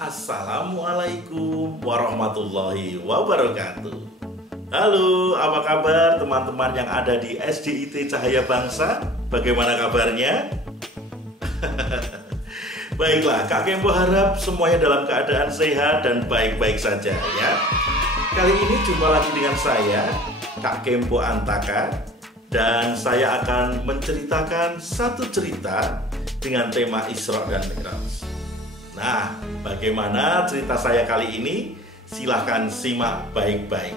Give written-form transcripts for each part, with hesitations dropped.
Assalamualaikum warahmatullahi wabarakatuh. Halo, apa kabar teman-teman yang ada di SDIT Cahaya Bangsa? Bagaimana kabarnya? Baiklah, Kak Kempo harap semuanya dalam keadaan sehat dan baik-baik saja ya. Kali ini jumpa lagi dengan saya, Kak Kempo Antaka. Dan saya akan menceritakan satu cerita dengan tema Isra dan Mi'raj. Nah, bagaimana cerita saya kali ini? Silahkan simak baik-baik.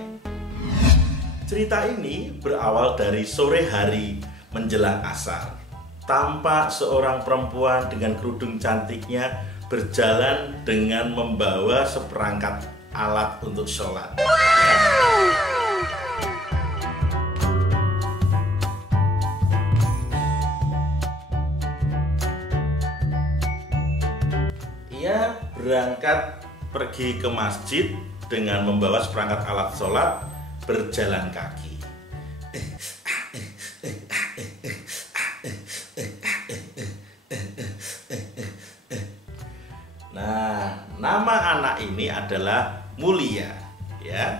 Cerita ini berawal dari sore hari menjelang asar. Tampak seorang perempuan dengan kerudung cantiknya berjalan dengan membawa seperangkat alat untuk sholat. Ia berangkat pergi ke masjid dengan membawa seperangkat alat sholat berjalan kaki. Nah, nama anak ini adalah Mulia, ya.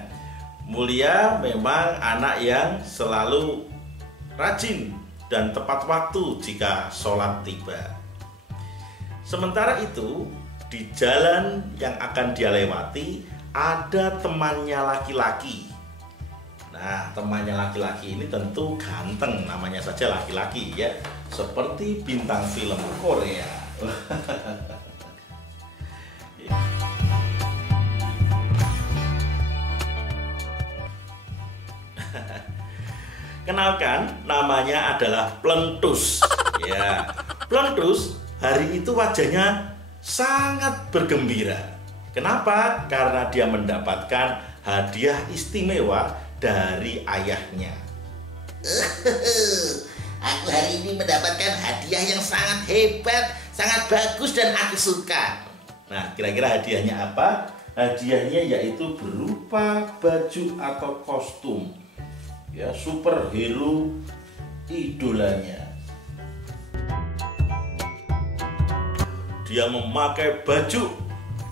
Mulia memang anak yang selalu rajin dan tepat waktu jika sholat tiba. Sementara itu, di jalan yang akan dia lewati ada temannya laki-laki. Nah, temannya laki-laki ini tentu ganteng, namanya saja laki-laki ya, seperti bintang film Korea. Kenalkan, namanya adalah Plentus. Ya, Plentus hari itu wajahnya sangat bergembira. Kenapa? Karena dia mendapatkan hadiah istimewa dari ayahnya. Aku hari ini mendapatkan hadiah yang sangat hebat, sangat bagus dan aku suka. Nah, kira-kira hadiahnya apa? Hadiahnya yaitu berupa baju atau kostum, ya, superhero idolanya. Dia memakai baju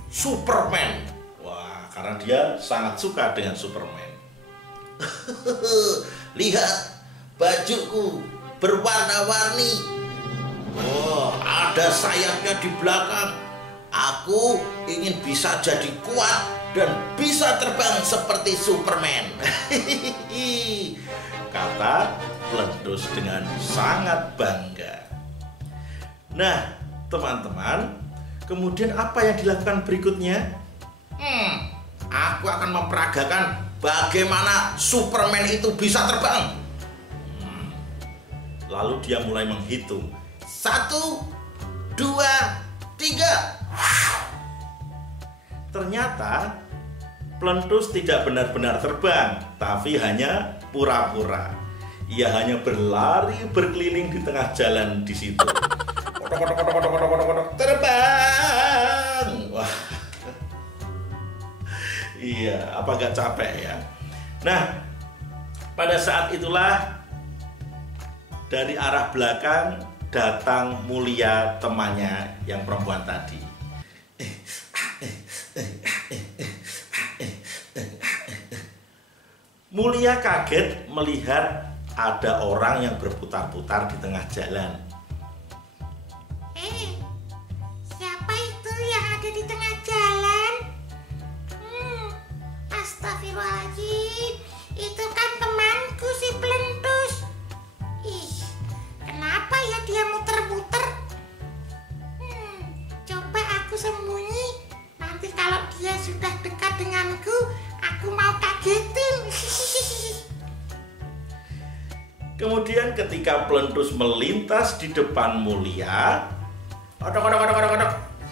Superman. Wah, karena dia sangat suka dengan Superman. Lihat, bajuku berwarna-warni. Oh, ada sayapnya di belakang. Aku ingin bisa jadi kuat dan bisa terbang seperti Superman. Kata Plentus dengan sangat bangga. Nah, teman-teman, kemudian apa yang dilakukan berikutnya? Aku akan memperagakan bagaimana Superman itu bisa terbang. Lalu dia mulai menghitung. 1, 2, 3. Ternyata Plentus tidak benar-benar terbang, tapi hanya pura-pura. Ia hanya berlari berkeliling di tengah jalan di situ. Terbang. Wah. Iya, apa gak capek ya? Nah, pada saat itulah dari arah belakang datang Mulia, temannya yang perempuan tadi. Mulia kaget melihat ada orang yang berputar-putar di tengah jalan. Siapa itu yang ada di tengah jalan? Astagfirullahaladzim, itu kan temanku si Plentus. Ih, kenapa ya dia muter-muter? Coba aku sembunyi. Nanti kalau dia sudah dekat denganku, aku mau kagetin. Kemudian ketika Plentus melintas di depan Mulia,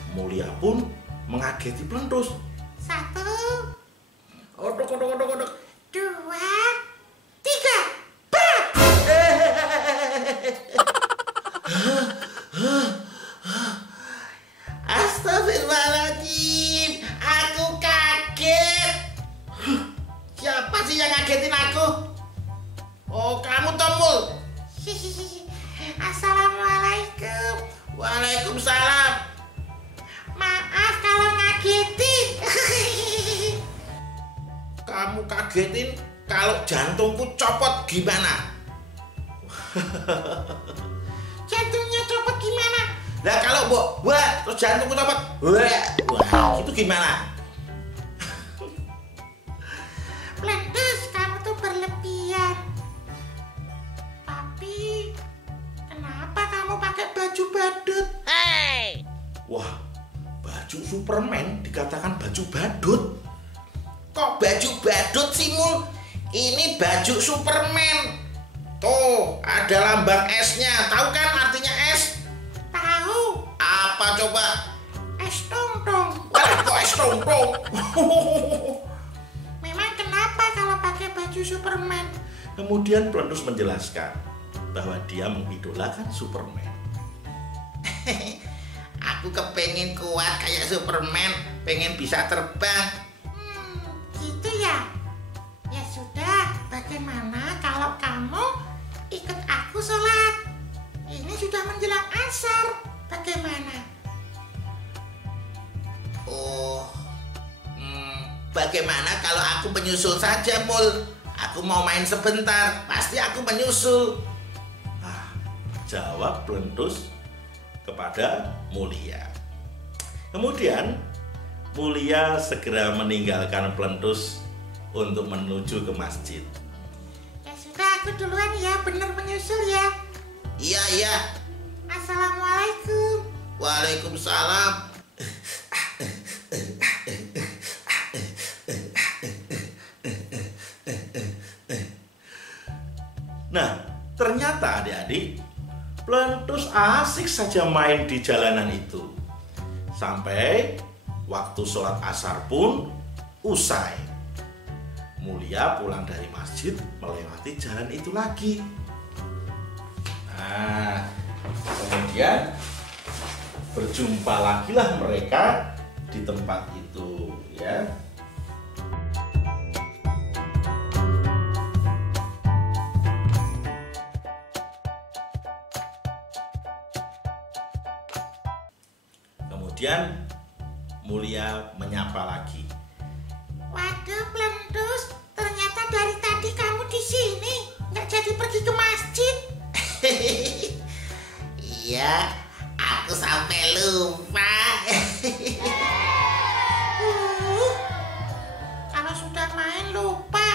Mulia pun mengageti Plentus. 1, 2, 3, berat. Astagfirullahaladzim, aku kaget. Siapa sih yang ngagetin aku? Oh, kamu Tombol. Assalamualaikum. Waalaikumsalam. Maaf kalau ngagetin. ngagetin kalau jantungku copot gimana? Jantungnya copot gimana? Lah kalau wah terus jantungku copot, wah itu gimana? Plentus, kamu tuh berlebihan. Tapi kenapa kamu pakai baju badut? Wah, baju Superman dikatakan baju badut. Kok baju badut sih, Mul? Ini baju Superman. Tuh, ada lambang S-nya. Tahu kan artinya S? Tahu, Apa coba? es tong-tong. Wah, kok S tong-tong? Memang kenapa kalau pakai baju Superman? Kemudian Plentus menjelaskan bahwa dia mengidolakan Superman. Aku kepengen kuat kayak Superman, pengen bisa terbang. Gitu ya? Ya sudah, bagaimana kalau kamu ikut aku sholat? Ini sudah menjelang asar, bagaimana? Oh, bagaimana kalau aku menyusul saja, Mul? Aku mau main sebentar, pasti aku menyusul. Jawab Plentus kepada Mulia. Kemudian Mulia segera meninggalkan Plentus untuk menuju ke masjid. Ya sudah, aku duluan ya, bener menyusul ya. Iya, iya. Assalamualaikum. Waalaikumsalam. Nah, ternyata adik-adik, Plentus asik saja main di jalanan itu. Sampai waktu sholat asar pun usai. Mulia pulang dari masjid melewati jalan itu lagi. Nah, kemudian berjumpa lagilah mereka di tempat itu, ya. Kemudian Mulia menyapa lagi. Waduh, Plentus, ternyata dari tadi kamu di sini, nggak jadi pergi ke masjid. Iya, aku sampai lupa. Kalau sudah main lupa.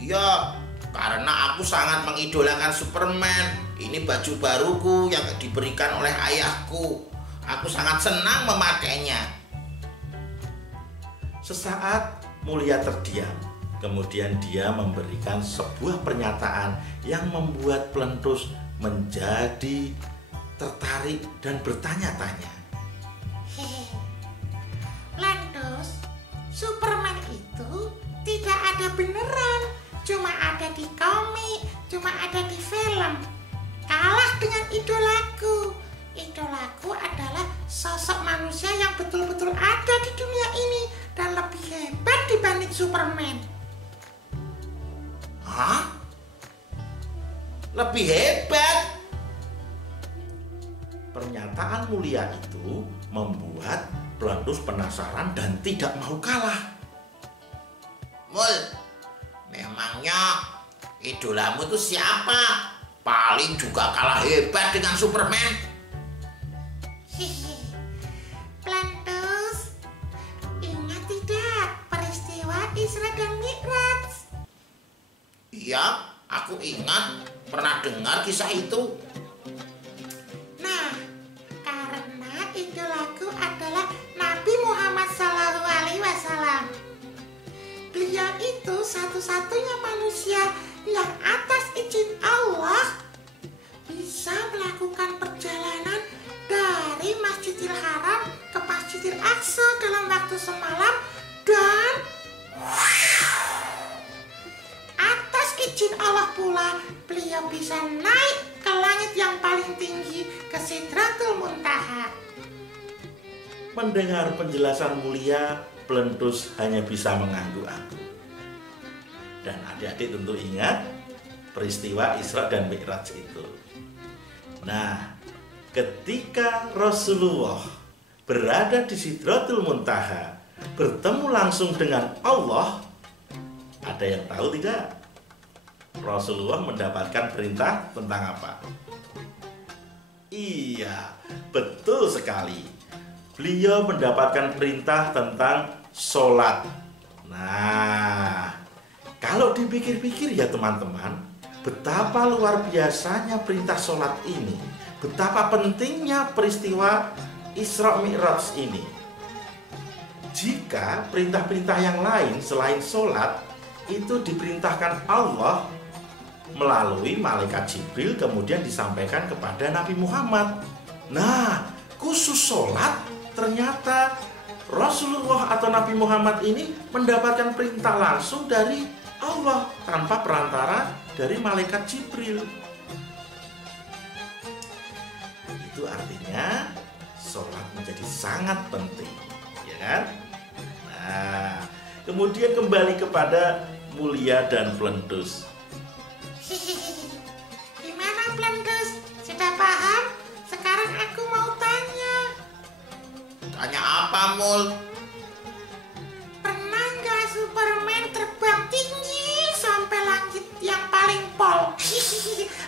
Iya, karena aku sangat mengidolakan Superman. Ini baju baruku yang diberikan oleh ayahku. Aku sangat senang memakainya. Sesaat Mulia terdiam. Kemudian dia memberikan sebuah pernyataan yang membuat Plentus menjadi tertarik dan bertanya-tanya. Plentus, Superman itu tidak ada beneran, cuma ada di komik, cuma ada di film. Kalah dengan idolaku. Idolaku adalah sosok manusia yang betul-betul ada di dunia ini dan lebih hebat dibanding Superman. Hah? Lebih hebat? Pernyataan Mulia itu membuat Plentus penasaran dan tidak mau kalah. Mul, memangnya idolamu tuh siapa? Paling juga kalah hebat dengan Superman. Plentus, ingat tidak peristiwa Isra dan Mi'raj? Iya, aku ingat pernah dengar kisah itu. Nah, karena idolaku adalah Nabi Muhammad SAW. Beliau itu satu-satunya manusia yang atas izin Allah bisa melakukan perjalanan dari Masjidil Haram ke Masjidil Aqsa dalam waktu semalam dan atas izin Allah pula beliau bisa naik ke langit yang paling tinggi, ke Sidratul Muntaha. Mendengar penjelasan Mulia, Plentus hanya bisa mengangguk-angguk. Dan adik-adik tentu ingat peristiwa Isra dan Mi'raj itu. Nah, ketika Rasulullah berada di Sidratul Muntaha, bertemu langsung dengan Allah, Ada yang tahu tidak? Rasulullah mendapatkan perintah tentang apa? Iya, betul sekali. Beliau mendapatkan perintah tentang sholat. Nah, kalau dipikir-pikir ya teman-teman, betapa luar biasanya perintah sholat ini. Betapa pentingnya peristiwa Isra Mi'raj ini. Jika perintah-perintah yang lain selain sholat itu diperintahkan Allah melalui malaikat Jibril, kemudian disampaikan kepada Nabi Muhammad. Nah, khusus sholat ternyata Rasulullah atau Nabi Muhammad ini mendapatkan perintah langsung dari Allah tanpa perantara dari malaikat Jibril. Itu artinya sholat menjadi sangat penting, ya kan? Nah, kemudian kembali kepada Mulia dan Plentus. Gimana Plentus? Sudah paham? Sekarang aku mau tanya. Tanya apa, Mul? Pernah nggak Superman terbang tinggi sampai langit yang paling pol?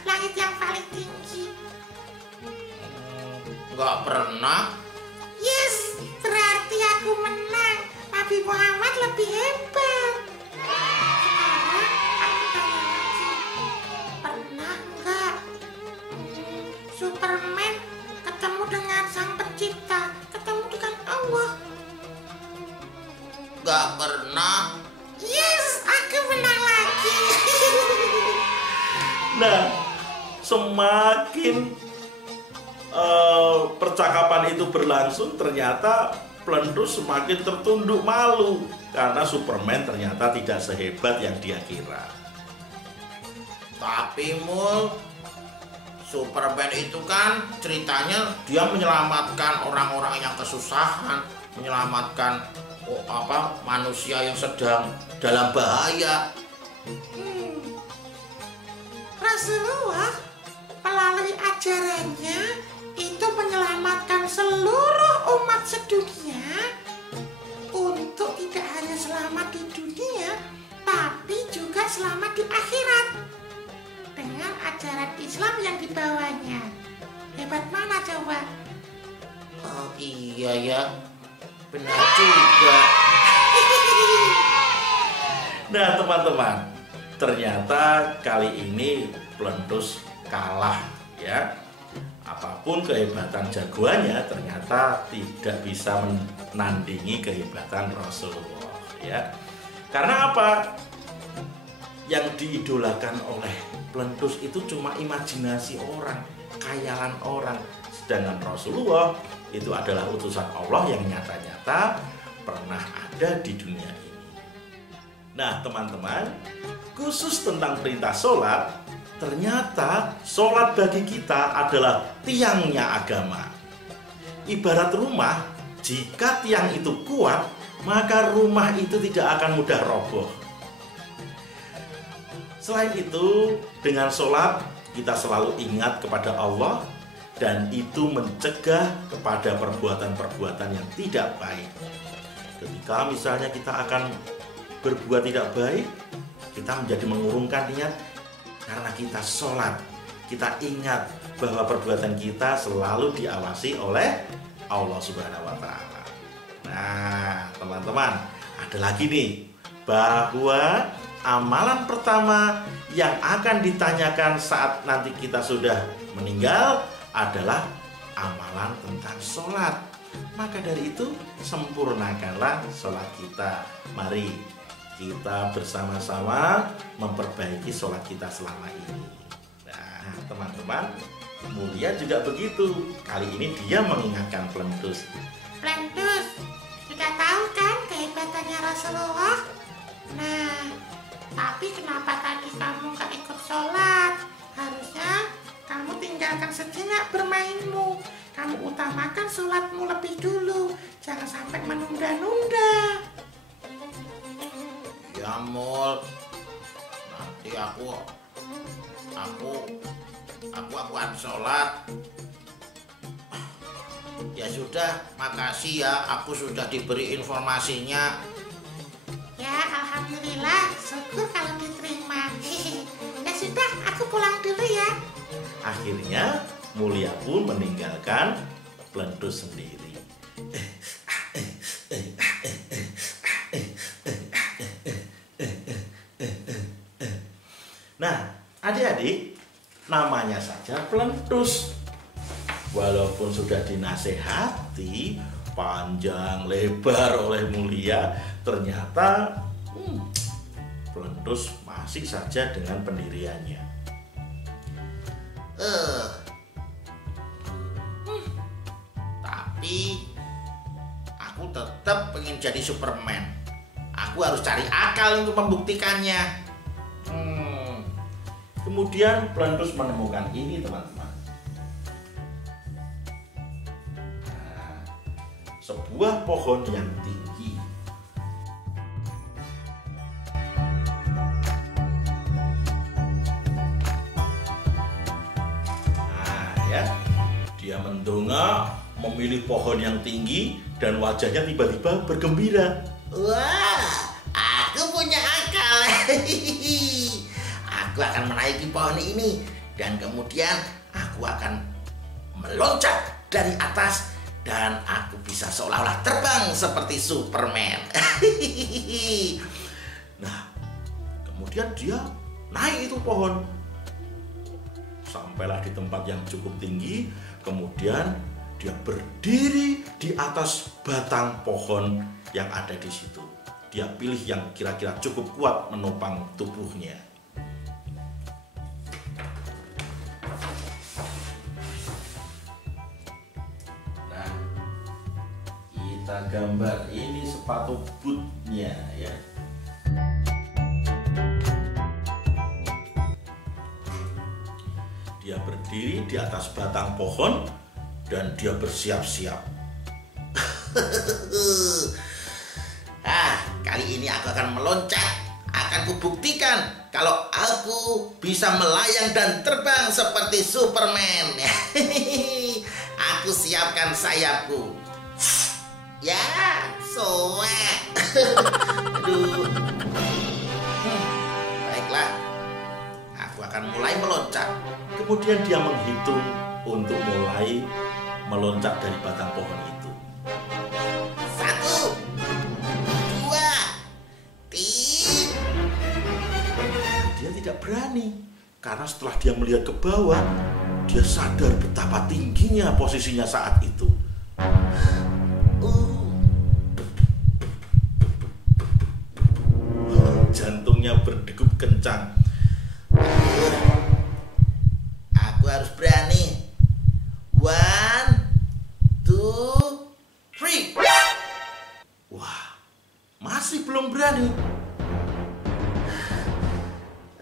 Langit yang paling tinggi. Nggak pernah. Yes, berarti aku menang. Nabi Muhammad lebih hebat. Sekarang aku tanya lagi. Pernah nggak Superman ketemu dengan Sang Pencipta, ketemu dengan Allah? Nggak pernah. Yes, aku menang lagi. Nah, semakin percakapan itu berlangsung, ternyata Plentus semakin tertunduk malu karena Superman ternyata tidak sehebat yang dia kira. Tapi Mul, Superman itu kan ceritanya dia menyelamatkan orang-orang yang kesusahan, menyelamatkan manusia yang sedang dalam bahaya. Rasulullah melalui ajarannya itu menyelamatkan seluruh umat sedunia untuk tidak hanya selamat di dunia, tapi juga selamat di akhirat dengan ajaran Islam yang dibawanya. Hebat mana coba? Oh iya ya, benar juga. Nah teman-teman, ternyata kali ini Plentus kalah ya. Apapun kehebatan jagoannya ternyata tidak bisa menandingi kehebatan Rasulullah ya. Karena apa? Yang diidolakan oleh Plentus itu cuma imajinasi orang, khayalan orang. Sedangkan Rasulullah itu adalah utusan Allah yang nyata-nyata pernah ada di dunia ini. Nah teman-teman, khusus tentang perintah sholat, ternyata sholat bagi kita adalah tiangnya agama. Ibarat rumah, jika tiang itu kuat, maka rumah itu tidak akan mudah roboh. Selain itu, dengan sholat kita selalu ingat kepada Allah, dan itu mencegah kepada perbuatan-perbuatan yang tidak baik. Ketika misalnya kita akan berbuat tidak baik, kita menjadi mengurungkan niat. Karena kita sholat, kita ingat bahwa perbuatan kita selalu diawasi oleh Allah Subhanahu wa Ta'ala. Nah, teman-teman, ada lagi nih bahwa amalan pertama yang akan ditanyakan saat nanti kita sudah meninggal adalah amalan tentang sholat. Maka dari itu, sempurnakanlah sholat kita. Mari kita bersama-sama memperbaiki sholat kita selama ini. Nah, teman-teman, Mulia juga begitu. Kali ini dia mengingatkan Plentus. Plentus, sudah tahu kan kehebatannya Rasulullah? Nah, tapi kenapa tadi kamu gak ikut sholat? Harusnya kamu tinggalkan sejenak bermainmu. Kamu utamakan sholatmu lebih dulu. Jangan sampai menunda-nunda. Ya Mul, nanti aku akan sholat. Ya sudah, makasih ya, aku sudah diberi informasinya. Ya, alhamdulillah syukur kalau diterima. Ya sudah, aku pulang dulu ya. Akhirnya Mulia pun meninggalkan Plentus sendiri. Nah, adik-adik, namanya saja Plentus. Walaupun sudah dinasehati panjang lebar oleh Mulia, ternyata Plentus masih saja dengan pendiriannya. Tapi aku tetap pengen jadi Superman. Aku harus cari akal untuk membuktikannya. Kemudian Plentus menemukan ini, teman-teman. Nah, sebuah pohon yang tinggi. Nah, ya, dia mendongak, memilih pohon yang tinggi, dan wajahnya tiba-tiba bergembira. Wah, aku punya akal. Aku akan menaiki pohon ini dan kemudian aku akan meloncat dari atas dan aku bisa seolah-olah terbang seperti Superman. Nah, kemudian dia naik itu pohon. Sampailah di tempat yang cukup tinggi, kemudian dia berdiri di atas batang pohon yang ada di situ. Dia pilih yang kira-kira cukup kuat menopang tubuhnya. Nah, kita gambar ini sepatu bootnya ya. Dia berdiri di atas batang pohon dan dia bersiap-siap. Kali ini aku akan meloncat. Akan kubuktikan kalau aku bisa melayang dan terbang seperti Superman. Aku siapkan sayapku. Ya, soek. Aduh. Baiklah. Aku akan mulai meloncat. Kemudian dia menghitung untuk mulai meloncat dari batang pohon itu. 1, 2, 3. Dia tidak berani karena setelah dia melihat ke bawah, dia sadar betapa tingginya posisinya saat itu. Jantungnya berdegup kencang. Aku harus berani. 1, 2, 3. Wah, masih belum berani.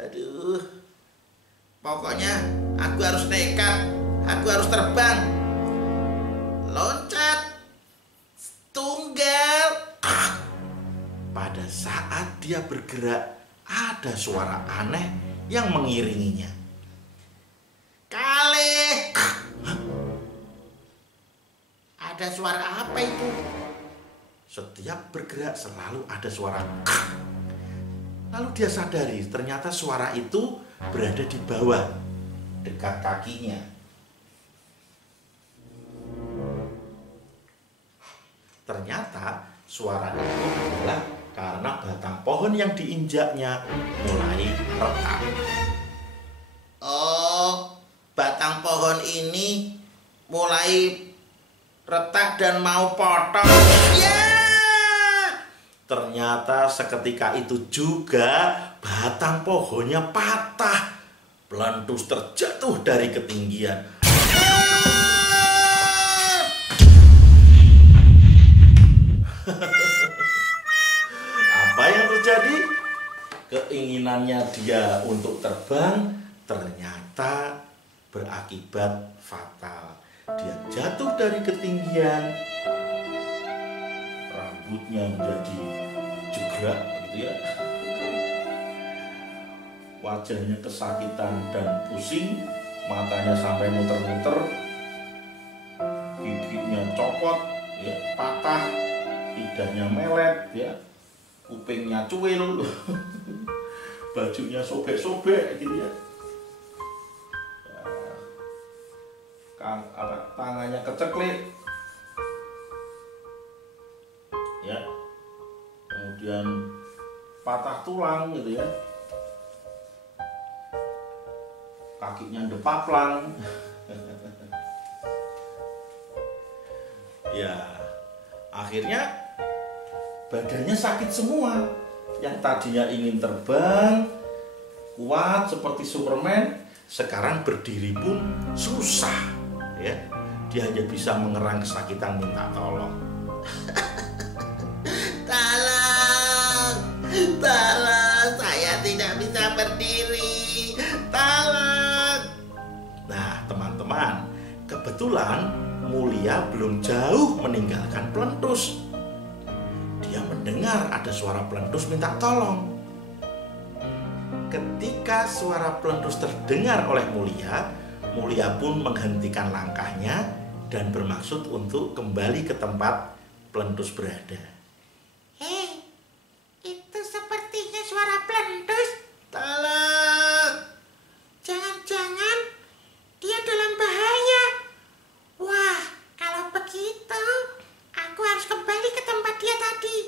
Aduh. Pokoknya aku harus nekat. Aku harus terbang. Loncat. Tunggal. Pada saat dia bergerak, ada suara aneh yang mengiringinya. Kalih. Ada suara apa itu? Setiap bergerak selalu ada suara. Lalu dia sadari ternyata suara itu berada di bawah, dekat kakinya. Ternyata suara itu adalah karena batang pohon yang diinjaknya mulai retak. Oh, batang pohon ini mulai retak dan mau potong. Ya! Ternyata seketika itu juga batang pohonnya patah. Plentus terjatuh dari ketinggian. Apa yang terjadi? Keinginannya dia untuk terbang ternyata berakibat fatal. Dia jatuh dari ketinggian, rambutnya menjadi jegrak gitu ya. Wajahnya kesakitan dan pusing, matanya sampai muter-muter, giginya copot, ya, patah, lidahnya melet, ya, kupingnya cuil. bajunya sobek-sobek gitu ya. Tangannya keceklik ya, kemudian patah tulang gitu ya, kakinya depaplang. Ya akhirnya badannya sakit semua. Yang tadinya ingin terbang kuat seperti Superman, sekarang berdiri pun susah ya. Dia hanya bisa mengerang kesakitan, minta tolong. Tolong, tolong, saya tidak bisa berdiri. Tolong. Nah teman-teman, kebetulan Mulia belum jauh meninggalkan Plentus. Dia mendengar ada suara Plentus minta tolong. Ketika suara Plentus terdengar oleh Mulia, Mulia pun menghentikan langkahnya dan bermaksud untuk kembali ke tempat Plentus berada. Hei, itu sepertinya suara Plentus. Tolong. Jangan-jangan dia dalam bahaya. Wah, kalau begitu, aku harus kembali ke tempat dia tadi.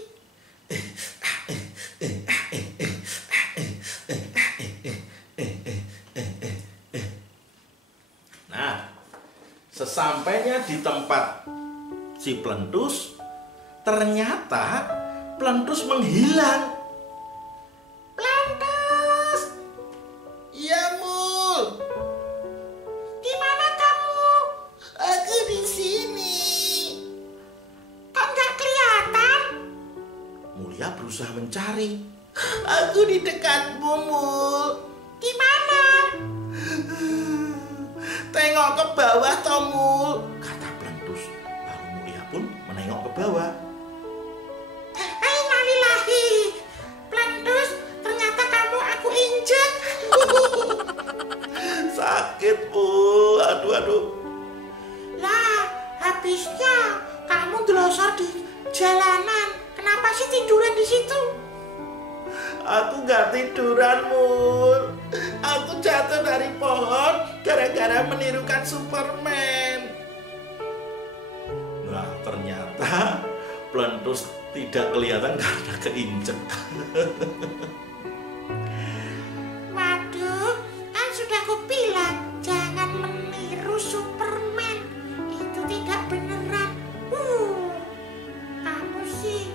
Nah, sesampainya di tempat si Plentus, ternyata Plentus menghilang. Plentus, Ya, Mul. di mana kamu? Aku di sini. Kok nggak kelihatan? Mulia berusaha mencari. Aku di dekatmu, Mul. Di mana? Tengok ke bawah, Mul. Kata Plentus. Lalu Mulia pun menengok ke bawah. Hai Nalilahi, Plentus, ternyata kamu aku injek. Sakit, Bu. Aduh. Lah, habisnya kamu delosor di jalanan. Kenapa sih tiduran di situ? Aku gak tiduran, Mul. Aku jatuh dari pohon gara-gara menirukan Superman. Nah, ternyata Plentus tidak kelihatan karena keinjek. Waduh, kan sudah kubilang jangan meniru Superman. Itu tidak beneran. Kamu sih.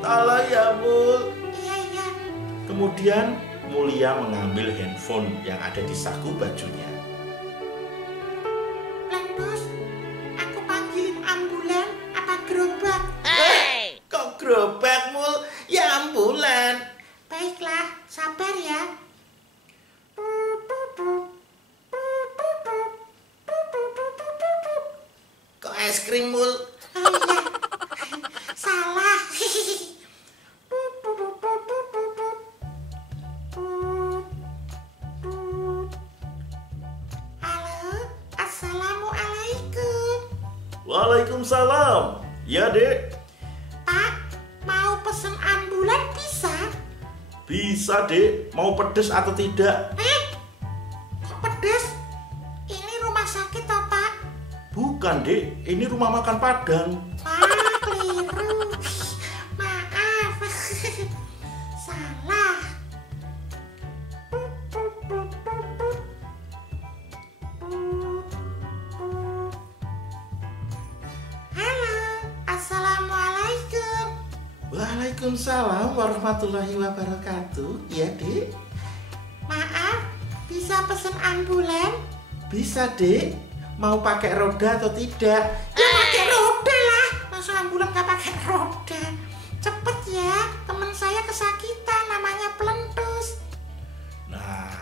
Tolong ya, Mul. Iya. Kemudian Mulia mengambil handphone yang ada di saku bajunya. Plentus, aku panggilin ambulan apa gerobak? Kok gerobak, Mul? Ya, ambulan. Baiklah, sabar ya. Kok es krim, Mul? Oh iya, salah. Halo, assalamualaikum. Waalaikumsalam. Ya, Dek. Pak, mau pesen ambulan bisa? Bisa, Dek. Mau pedes atau tidak? Kok pedes? Ini rumah sakit toh, Pak? Bukan, Dek. Ini rumah makan Padang. Pak, keliru. Maaf. Salah. Halo, assalamualaikum. Waalaikumsalam warahmatullahi wabarakatuh. Ya, Dek. Maaf, bisa pesen ambulan? Bisa, Dek. Mau pakai roda atau tidak? Ya pakai roda lah. Masa ambulan nggak pakai roda? Cepet ya, teman saya kesakitan, namanya Plentus. Nah,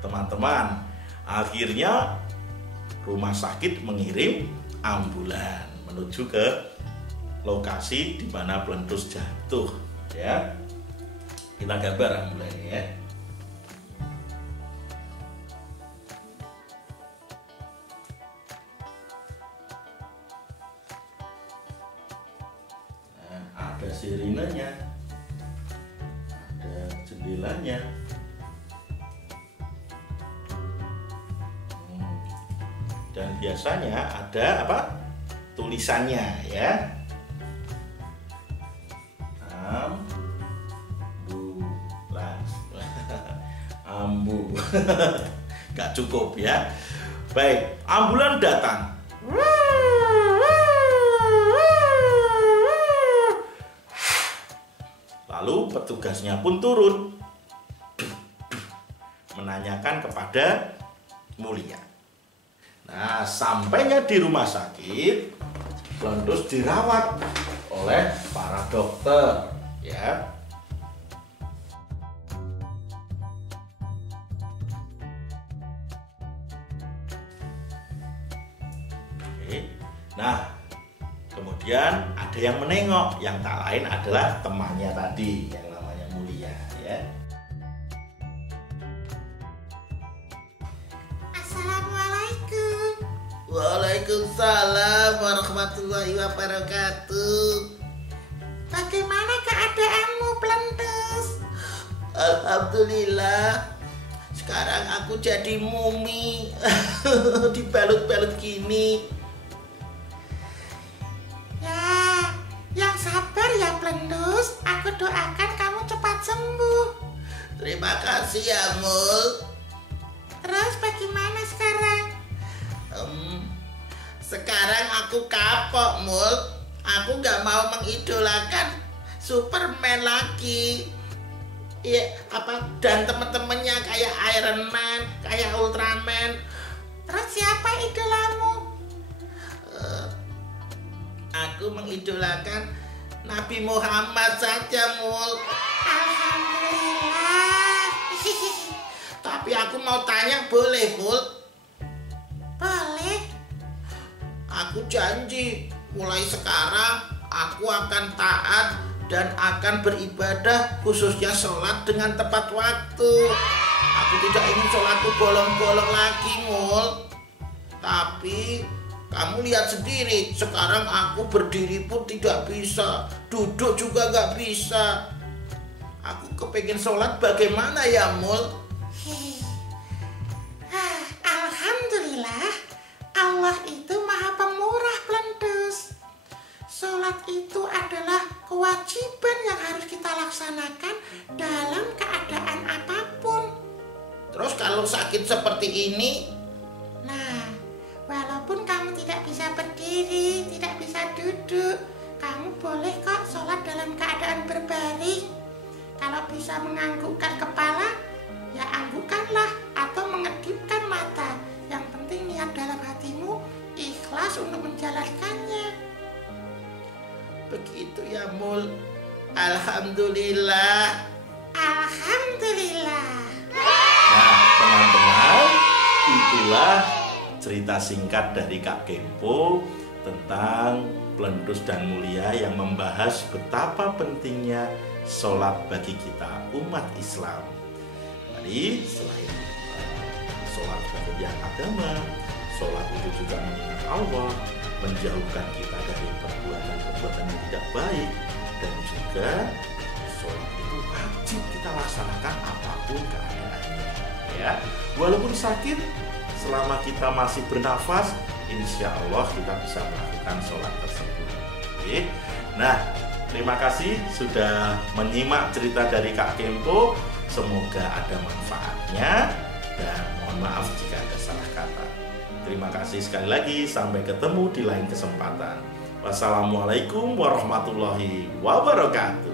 teman-teman, akhirnya rumah sakit mengirim ambulan menuju ke lokasi di mana Plentus jatuh, ya. Kita gambar ambulannya ya. Nah, ada sirenenya, ada jendelanya. Dan biasanya ada apa? Tulisannya ya. Ambulans. Ambu. Gak cukup ya. Baik, ambulan datang. Lalu petugasnya pun turun menanyakan kepada Mulia. Nah, sampainya di rumah sakit, Plentus dirawat oleh para dokter, ya. Oke. Nah, kemudian ada yang menengok, yang tak lain adalah temannya tadi yang namanya Mulia, ya. Waalaikumsalam warahmatullahi wabarakatuh. Bagaimana keadaanmu, Plentus? Alhamdulillah. Sekarang aku jadi mumi. Dibalut-balut gini. Ya, yang sabar ya, Plentus. Aku doakan kamu cepat sembuh. Terima kasih ya, Mul. Terus bagaimana sekarang? Sekarang aku kapok, Mul. Aku gak mau mengidolakan Superman lagi. Iya, dan temen-temennya kayak Iron Man, kayak Ultraman. Terus siapa idolamu? Aku mengidolakan Nabi Muhammad saja, Mul. Alhamdulillah. Tapi aku mau tanya, boleh, Mul? Boleh. Aku janji mulai sekarang aku akan taat dan akan beribadah, khususnya sholat dengan tepat waktu. Aku tidak ingin sholatku bolong-bolong lagi, Mul. Tapi kamu lihat sendiri, sekarang aku berdiri pun tidak bisa, duduk juga gak bisa. Aku kepengen sholat, bagaimana ya, Mul? Alhamdulillah, Allah itu maha pemurah, Plentus. Sholat itu adalah kewajiban yang harus kita laksanakan dalam keadaan apapun. Terus kalau sakit seperti ini? Nah, walaupun kamu tidak bisa berdiri, tidak bisa duduk, kamu boleh kok sholat dalam keadaan berbaring. Kalau bisa menganggukkan kepala, ya anggukkanlah atau mengedipkan mata. Yang penting niat dalam hatimu ikhlas untuk menjalankannya. Begitu ya, Mul. Alhamdulillah. Alhamdulillah. Nah, teman-teman, itulah cerita singkat dari Kak Kempo tentang Plentus dan Mulia yang membahas betapa pentingnya sholat bagi kita umat Islam. Jadi selain sholat sebagai tiang agama, sholat itu juga mengingat Allah, menjauhkan kita dari perbuatan-perbuatan yang tidak baik, dan juga sholat itu wajib kita laksanakan apapun keadaannya. Ya, walaupun sakit, selama kita masih bernafas, insya Allah kita bisa melakukan sholat tersebut. Oke. Nah, terima kasih sudah menyimak cerita dari Kak Kempo. Semoga ada manfaatnya dan mohon maaf jika ada salah kata. Terima kasih sekali lagi, sampai ketemu di lain kesempatan. Wassalamualaikum warahmatullahi wabarakatuh.